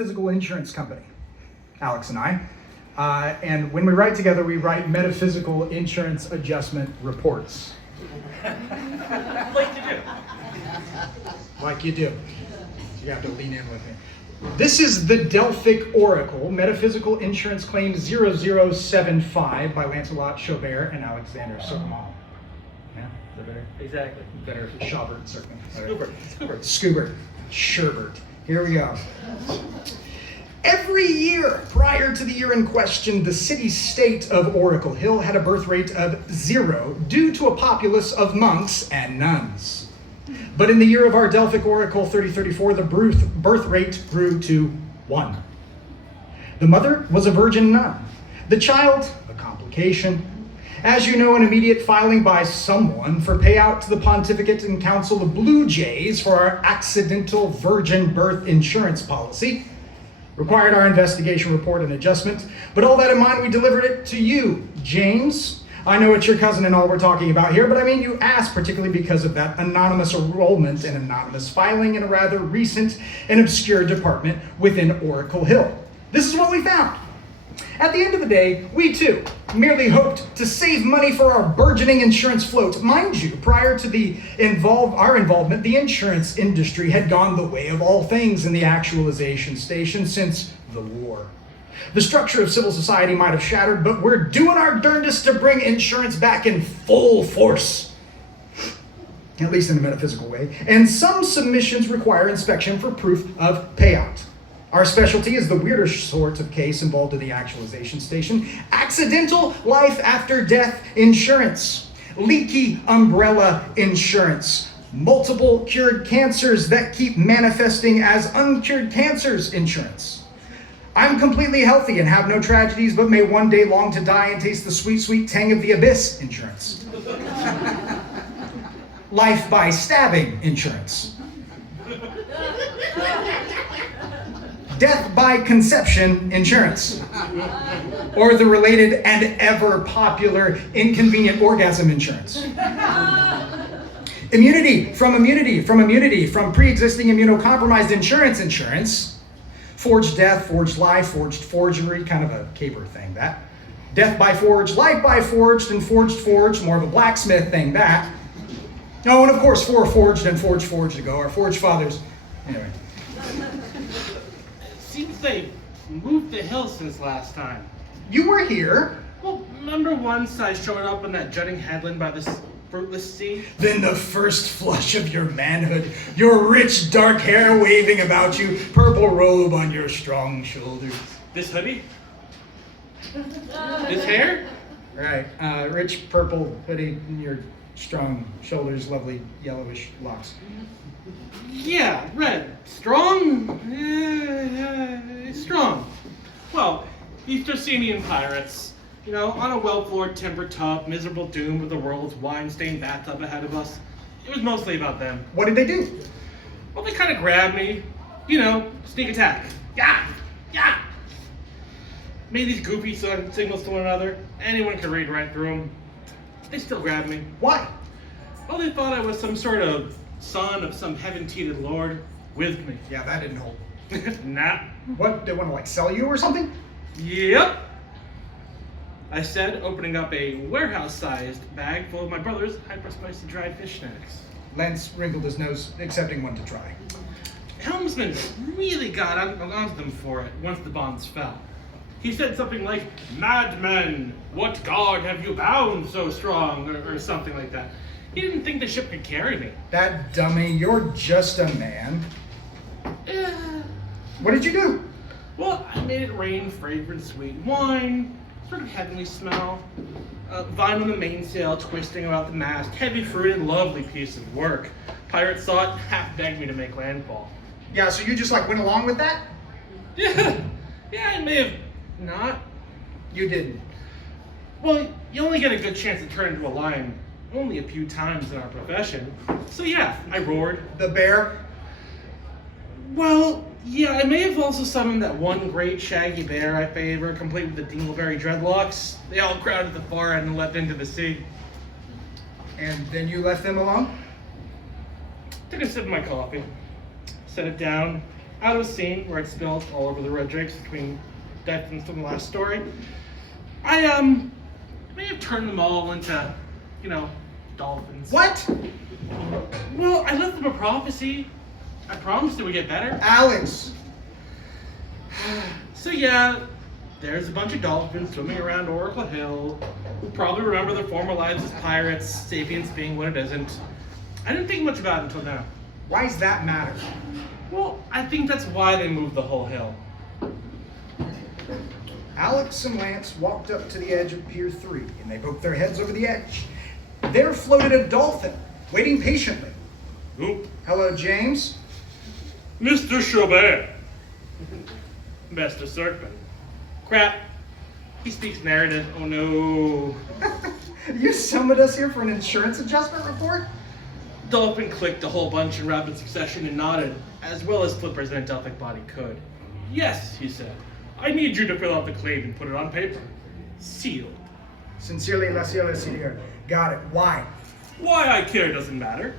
Metaphysical Insurance Company, Alex and I. And when we write together, we write metaphysical insurance adjustment reports. Like you do. Like you do. You have to lean in with me. This is the Delphic Oracle, Metaphysical Insurance Claim 0075 by Lancelot Chaubert and Alexander Sirkman. Yeah, is that better? Exactly. Better if it's Chaubert, Sirkman. Scoobert. Sherbert. Here we go. Every year prior to the year in question, the city-state of Oracle Hill had a birth rate of 0 due to a populace of monks and nuns. But in the year of our Delphic Oracle 3034, the birth rate grew to 1. The mother was a virgin nun. The child, a complication. As you know, an immediate filing by someone for payout to the Pontificate and Council of Blue Jays for our accidental virgin birth insurance policy required our investigation report and adjustment. But all that in mind, we delivered it to you, James. I know it's your cousin and all we're talking about here, but I mean you asked particularly because of that anonymous enrollment and anonymous filing in a rather recent and obscure department within Oracle Hill. This is what we found. At the end of the day, we too merely hoped to save money for our burgeoning insurance float. Mind you, prior to our involvement, the insurance industry had gone the way of all things in the actualization station since the war. The structure of civil society might have shattered, but we're doing our darndest to bring insurance back in full force. At least in a metaphysical way. And some submissions require inspection for proof of payout. Our specialty is the weirder sort of case involved in the actualization station. Accidental life after death insurance. Leaky umbrella insurance. Multiple cured cancers that keep manifesting as uncured cancers insurance. I'm completely healthy and have no tragedies, but may one day long to die and taste the sweet, sweet tang of the abyss insurance. Life by stabbing insurance. Death by conception insurance. Or the related and ever popular inconvenient orgasm insurance. Immunity from pre-existing immunocompromised insurance. Forged death, forged life, forged forgery, kind of a caper thing, that. Death by forged, life by forged, and forged, more of a blacksmith thing, that. Oh, and of course, forged ago, our forged fathers. Anyway. Seems they moved the hill since last time. You were here. Well, remember once I showed up on that jutting headland by this fruitless sea? Then the first flush of your manhood, your rich dark hair waving about you, purple robe on your strong shoulders. This hoodie? This hair? Right, rich purple hoodie, your strong shoulders, lovely yellowish locks. Yeah, red. Strong? Strong. Well, East Oceanian pirates. You know, on a well-floored timber tub, miserable doom with the world's wine-stained bathtub ahead of us. It was mostly about them. What did they do? Well, they kind of grabbed me. You know, sneak attack. Yeah! Made these goofy signals to one another. Anyone could read right through them. They still grabbed me. Why? Well, they thought I was some sort of son of some heaven-teated lord with me. Yeah, that didn't hold. Nah. What, they want to sell you or something? Yep. I said, opening up a warehouse-sized bag full of my brother's hyper-spicy dried fish snacks. Lance wrinkled his nose, accepting one to try. Helmsman really got onto them for it once the bonds fell. He said something like, "Madmen, what god have you bound so strong?" or something like that. He didn't think the ship could carry me. That dummy, you're just a man. What did you do? Well, I made it rain fragrant sweet wine, sort of heavenly smell. Vine on the mainsail twisting about the mast, heavy fruited, lovely piece of work. Pirates saw it, half begged me to make landfall. Yeah, so you just went along with that? Yeah, I may have not. You didn't. Well, you only get a good chance to turn into a lion only a few times in our profession. So yeah, I roared. The bear? Well, yeah, I may have also summoned that one great shaggy bear I favor, complete with the dingleberry dreadlocks. They all crowded the far end and leapt into the sea. And then you left them alone? Took a sip of my coffee, set it down, out of scene where it spilled all over the red drapes between Declan's from the last story. I may have turned them all into, dolphins. What? Well, I left them a prophecy. I promised it would get better. Alex! So yeah, there's a bunch of dolphins swimming around Oracle Hill who probably remember their former lives as pirates, sapience being what it isn't. I didn't think much about it until now. Why does that matter? Well, I think that's why they moved the whole hill. Alex and Lance walked up to the edge of Pier 3, and they poked their heads over the edge. There floated a dolphin, waiting patiently. Oop. Hello, James. Mr. Chaubert. Mr. Sirkman. Crap. He speaks narrative. Oh no. You summoned us here for an insurance adjustment report? Dolphin clicked a whole bunch in rapid succession and nodded, as well as flippers in a Delphic body could. Yes, he said. I need you to fill out the claim and put it on paper. Sealed. Sincerely, Monsieur le Seigneur. Got it. Why? Why I care doesn't matter.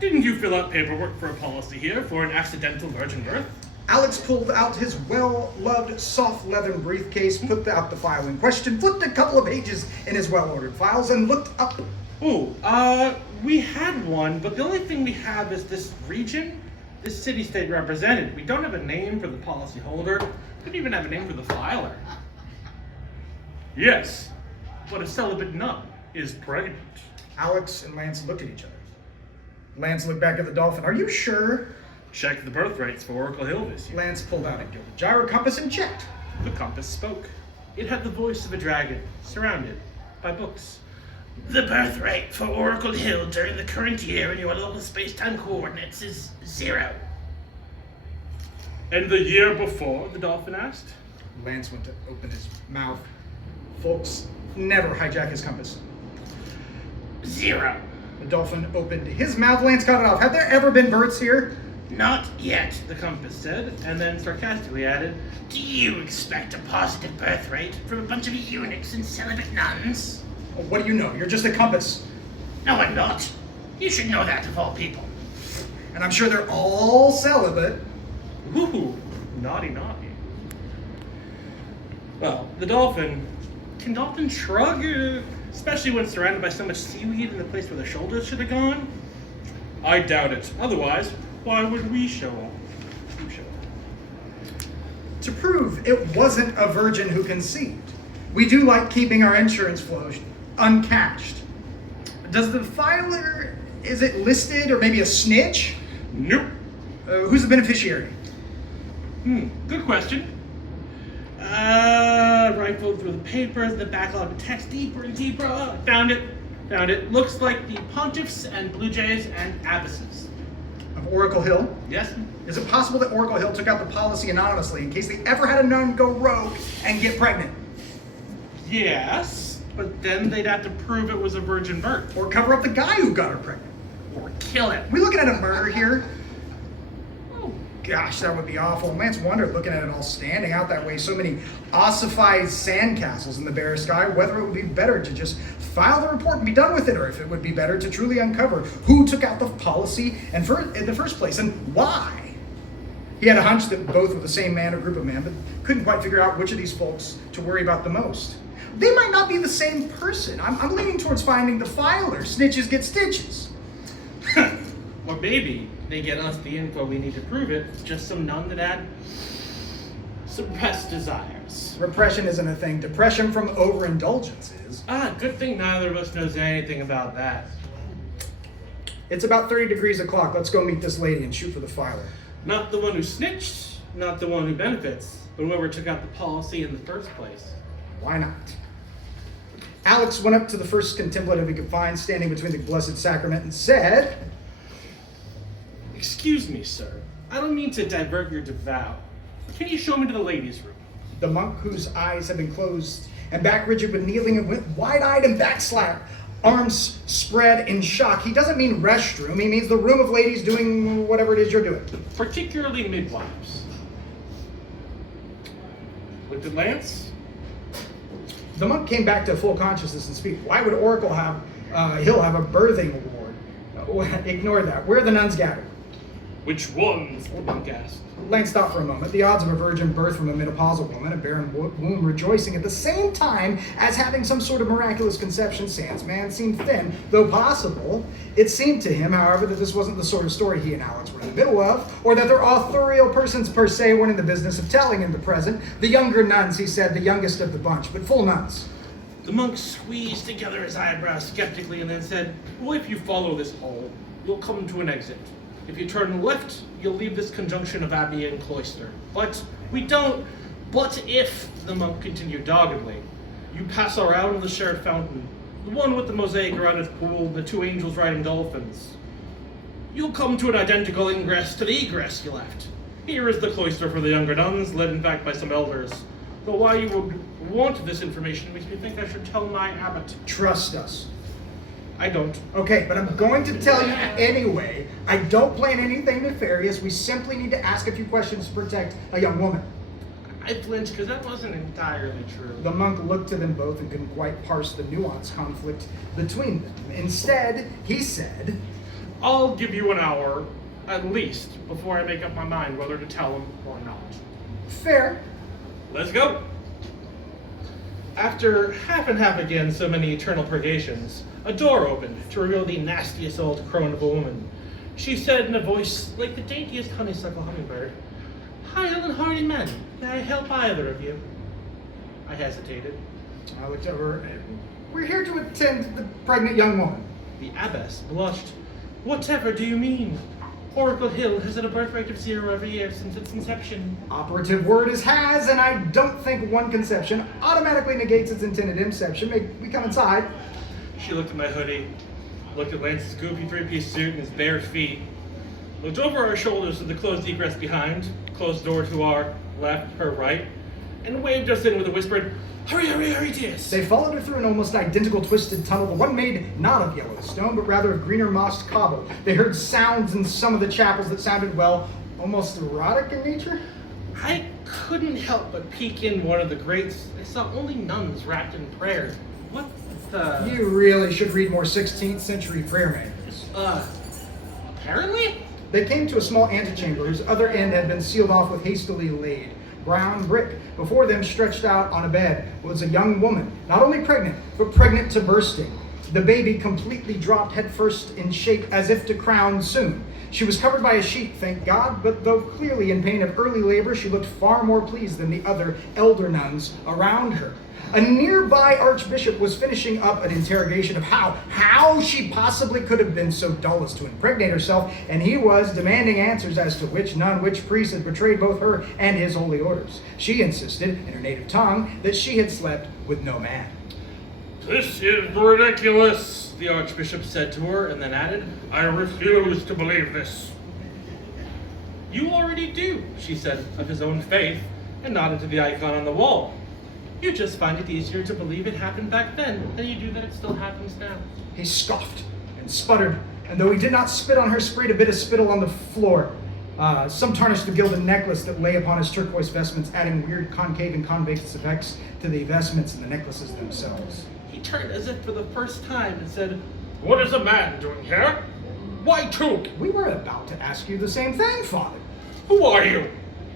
Didn't you fill out paperwork for a policy here for an accidental virgin birth? Alex pulled out his well-loved soft leathern briefcase, put out the file in question, flipped a couple of pages in his well-ordered files, and looked up. We had one, but the only thing we have is this region, this city-state represented. We don't have a name for the policyholder. We don't even have a name for the filer. Yes, but a celibate nun is pregnant. Alex and Lance looked at each other. Lance looked back at the dolphin. Are you sure? Check the birth rates for Oracle Hill this year. Lance pulled out a gilded gyro compass and checked. The compass spoke. It had the voice of a dragon, surrounded by books. The birth rate for Oracle Hill during the current year in your local space-time coordinates is 0. And the year before, the dolphin asked? Lance went to open his mouth. Folks, never hijack his compass. 0. The dolphin opened his mouth. Lance cut it off. Have there ever been births here? Not yet, the compass said, and then sarcastically added, Do you expect a positive birth rate from a bunch of eunuchs and celibate nuns? Well, what do you know? You're just a compass. No, I'm not. You should know that of all people. And I'm sure they're all celibate. Ooh, naughty, naughty. Well, can dolphins shrug, especially when surrounded by so much seaweed in the place where their shoulders should have gone? I doubt it. Otherwise, why would we show up? To prove it wasn't a virgin who conceived, we do like keeping our insurance flows uncashed. Does the filer, is it listed or maybe a snitch? Nope. Who's the beneficiary? Good question. Rifled through the papers, the backlog of text deeper and deeper. Oh, found it. Looks like the Pontiffs and Blue Jays and Abysses. Of Oracle Hill? Yes? Is it possible that Oracle Hill took out the policy anonymously in case they ever had a nun go rogue and get pregnant? Yes, but then they'd have to prove it was a virgin birth. Or cover up the guy who got her pregnant? Or kill him. We looking at a murder here? Oh, Gosh, that would be awful. Lance wondered, looking at it all standing out that way, so many ossified sandcastles in the bare sky, whether it would be better to just file the report and be done with it, or if it would be better to truly uncover who took out the policy in the first place and why. He had a hunch that both were the same man or group of men, but couldn't quite figure out which of these folks to worry about the most. They might not be the same person. I'm leaning towards finding the filer. Snitches get stitches. or maybe they get us the info we need to prove it. Just some nun that had suppressed desires. Repression isn't a thing. Depression from overindulgence is. Good thing neither of us knows anything about that. It's about 30 degrees o'clock. Let's go meet this lady and shoot for the filer. Not the one who snitched, not the one who benefits, but whoever took out the policy in the first place. Why not? Alex went up to the first contemplative he could find, standing between the Blessed Sacrament, and said, Excuse me, sir. I don't mean to divert your devout. Can you show me to the ladies' room? The monk, whose eyes had been closed and back rigid with kneeling and went wide-eyed and backslapped, arms spread in shock. He doesn't mean restroom. He means the room of ladies doing whatever it is you're doing. Particularly midwives. Looked at Lance. The monk came back to full consciousness and speak. Why would Oracle have, he'll have a birthing award? Ignore that. Where are the nuns gathered? Which ones? The monk asked. Lance thought for a moment. The odds of a virgin birth from a menopausal woman, a barren womb rejoicing at the same time as having some sort of miraculous conception, sans man, seemed thin, though possible. It seemed to him, however, that this wasn't the sort of story he and Alex were in the middle of, or that their authorial persons per se weren't in the business of telling in the present. The younger nuns, he said, the youngest of the bunch, but full nuns. The monk squeezed together his eyebrows skeptically and then said, well, if you follow this hall, you'll come to an exit. If you turn left, you'll leave this conjunction of abbey and cloister. But if, the monk continued doggedly, you pass around the shared fountain, the one with the mosaic around its pool, and the two angels riding dolphins, you'll come to an identical ingress to the egress you left. Here is the cloister for the younger nuns, led in fact by some elders. Though why you would want this information makes me think I should tell my abbot. Trust us. I don't. Okay, but I'm going to tell you anyway. I don't plan anything nefarious. We simply need to ask a few questions to protect a young woman. I flinched because that wasn't entirely true. The monk looked to them both and couldn't quite parse the nuanced conflict between them. Instead, he said, I'll give you an hour, at least, before I make up my mind whether to tell him or not. Fair. Let's go. After half and half again so many eternal purgations, a door opened to reveal the nastiest old crone of a woman. She said in a voice like the daintiest honeysuckle hummingbird, "Hale and hearty men, may I help either of you?" I hesitated. I looked over. We're here to attend the pregnant young woman. The abbess blushed. Whatever do you mean? Oracle Hill has had a birth rate of 0 every year since its inception. Operative word is has, and I don't think one conception automatically negates its intended inception. May we come inside? She looked at my hoodie, looked at Lance's goofy three-piece suit and his bare feet, looked over our shoulders to the closed egress behind, closed door to our left, her right, and waved us in with a whispered, "Hurry, hurry, hurry, dears." They followed her through an almost identical twisted tunnel, the one made not of yellow stone, but rather of greener mossed cobble. They heard sounds in some of the chapels that sounded, well, almost erotic in nature. I couldn't help but peek in one of the grates. I saw only nuns wrapped in prayers. What the... You really should read more 16th century prayer manuals. Apparently? They came to a small antechamber whose other end had been sealed off with hastily laid brown brick. Before them, stretched out on a bed, was a young woman, not only pregnant, but pregnant to bursting. The baby completely dropped headfirst in shape as if to crown soon. She was covered by a sheet, thank God, but though clearly in pain of early labor, she looked far more pleased than the other elder nuns around her. A nearby archbishop was finishing up an interrogation of how she possibly could have been so dull as to impregnate herself, and he was demanding answers as to which nun, which priest had betrayed both her and his holy orders. She insisted, in her native tongue, that she had slept with no man. "This is ridiculous," the archbishop said to her, and then added, "I refuse to believe this." "You already do," she said, of his own faith, and nodded to the icon on the wall. "You just find it easier to believe it happened back then than you do that it still happens now." He scoffed and sputtered, and though he did not spit on her, sprayed a bit of spittle on the floor. Some tarnished the gilded necklace that lay upon his turquoise vestments, adding weird concave and convex effects to the vestments and the necklaces themselves. He turned as if for the first time and said, "What is a man doing here? Why two?" We were about to ask you the same thing, Father. "Who are you?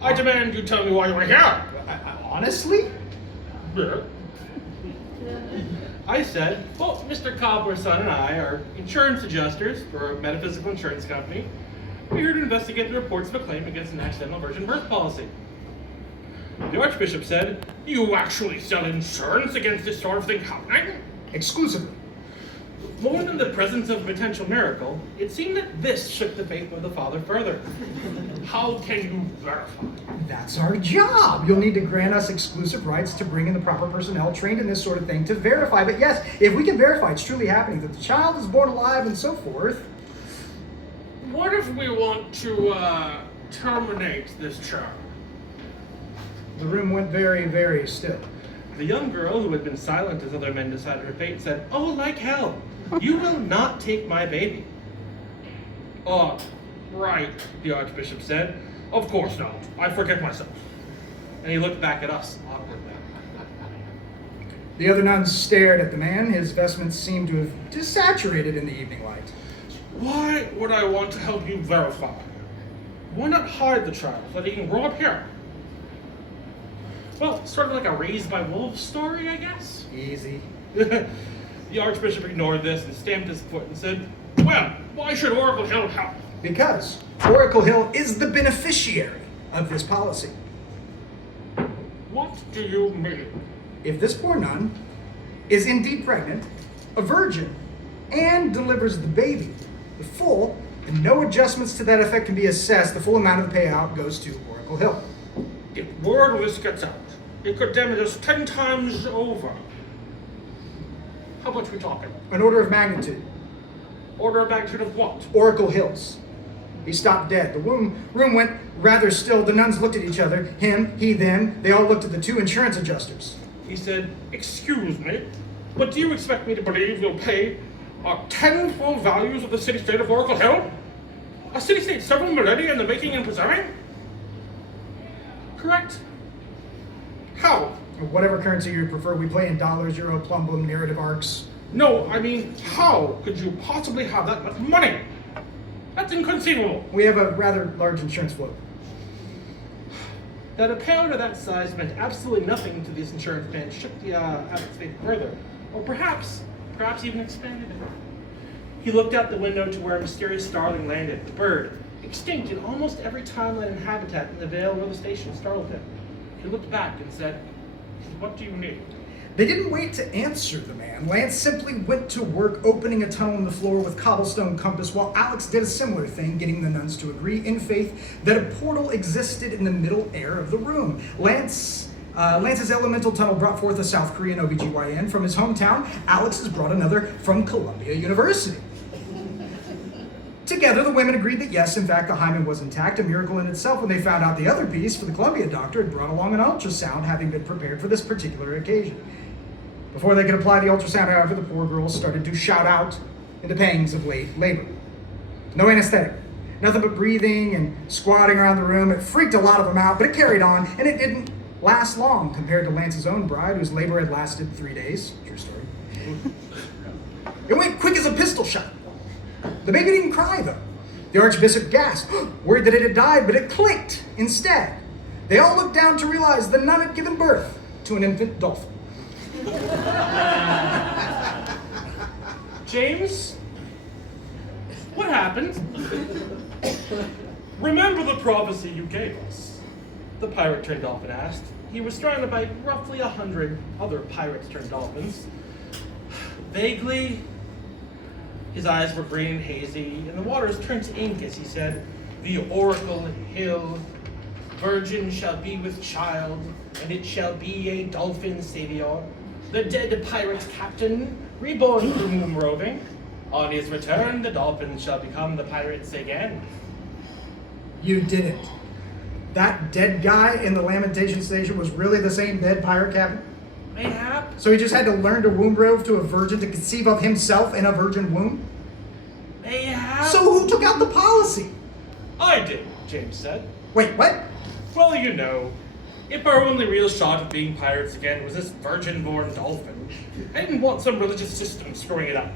I demand you tell me why you are here." Honestly? I said, "Well, Mr. Cobbler's son and I are insurance adjusters for a Metaphysical Insurance Company. We're here to investigate the reports of a claim against an accidental virgin birth policy." The Archbishop said, "You actually sell insurance against this sort of thing happening?" Exclusively. More than the presence of a potential miracle, it seemed that this shook the faith of the father further. "How can you verify?" That's our job. You'll need to grant us exclusive rights to bring in the proper personnel trained in this sort of thing to verify. But yes, if we can verify it's truly happening, that the child is born alive and so forth. What if we want to terminate this child? The room went very, very still. The young girl, who had been silent as other men decided her fate, said, "Oh, like hell. You will not take my baby." "Oh, right," the Archbishop said. "Of course not. I forget myself." And he looked back at us awkwardly. The other nuns stared at the man. His vestments seemed to have desaturated in the evening light. "Why would I want to help you verify?" Why not hide the child so that he can grow up here? Well, sort of like a raised by wolves story, I guess. Easy. The Archbishop ignored this and stamped his foot and said, well, why should Oracle Hill help? Because Oracle Hill is the beneficiary of this policy. What do you mean? If this poor nun is indeed pregnant, a virgin, and delivers the baby, the full, and no adjustments to that effect can be assessed, the full amount of the payout goes to Oracle Hill. If word of this gets out, it could damage us 10 times over. How much are we talking? An order of magnitude. Order of magnitude of what? Oracle Hills. He stopped dead. The room went rather still. The nuns looked at each other. Him, he, them. They all looked at the two insurance adjusters. He said, excuse me, but do you expect me to believe you'll pay 10 full values of the city-state of Oracle Hill? A city-state several millennia in the making and preserving? Correct? How? Whatever currency you prefer, we play in dollars, euro, plumbum, narrative arcs. No, I mean, how could you possibly have that much money? That's inconceivable. We have a rather large insurance float. That a payout of that size meant absolutely nothing to this insurance man shook the Abbot's faith further, or perhaps even expanded it. He looked out the window to where a mysterious starling landed, the bird, extinct in almost every timeline and habitat in the vale where the station startled him. He looked back and said, what do you need? They didn't wait to answer the man. Lance simply went to work opening a tunnel in the floor with cobblestone compass, while Alex did a similar thing, getting the nuns to agree in faith that a portal existed in the middle air of the room. Lance's elemental tunnel brought forth a South Korean OBGYN from his hometown. Alex has brought another from Columbia University. Together, the women agreed that yes, in fact, the hymen was intact, a miracle in itself when they found out the other piece for the Columbia doctor had brought along an ultrasound, having been prepared for this particular occasion. Before they could apply the ultrasound, however, the poor girl started to shout out in the pangs of late labor. No anesthetic, nothing but breathing and squatting around the room. It freaked a lot of them out, but it carried on, and it didn't last long compared to Lance's own bride, whose labor had lasted 3 days. True story. It went quick as a pistol shot. The baby didn't cry, though. The Archbishop gasped, worried that it had died, but it clicked instead. They all looked down to realize the nun had given birth to an infant dolphin. James? What happened? Remember the prophecy you gave us? The pirate-turned-dolphin asked. He was surrounded by roughly 100 other pirates-turned-dolphins. Vaguely, his eyes were green and hazy, and the waters turned to ink as he said, the Oracle Hill, virgin shall be with child, and it shall be a dolphin savior, the dead pirate's captain, reborn from moon roving. On his return, the dolphin shall become the pirates again. You didn't. That dead guy in the lamentation station was really the same dead pirate captain? Mayhap. So he just had to learn to womb rove to a virgin to conceive of himself in a virgin womb? Mayhap. So who took out the policy? I did, James said. Wait, what? Well, you know, if our only real shot at being pirates again was this virgin-born dolphin, I didn't want some religious system screwing it up.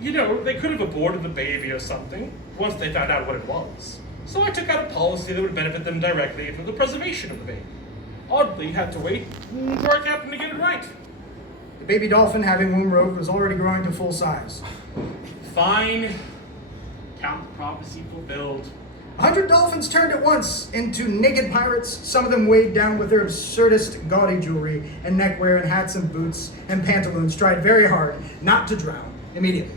You know, they could have aborted the baby or something once they found out what it was. So I took out a policy that would benefit them directly for the preservation of the baby. Oddly, had to wait for our captain to get it right. The baby dolphin, having womb rove, was already growing to full size. Fine. Count the prophecy fulfilled. 100 dolphins turned at once into naked pirates, some of them weighed down with their absurdest gaudy jewelry and neckwear and hats and boots and pantaloons, tried very hard not to drown immediately.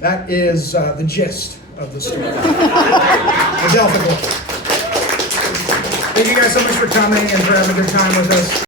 That is the gist of the story. The Delphic Oracle. Thank you guys so much for coming and for having a good time with us.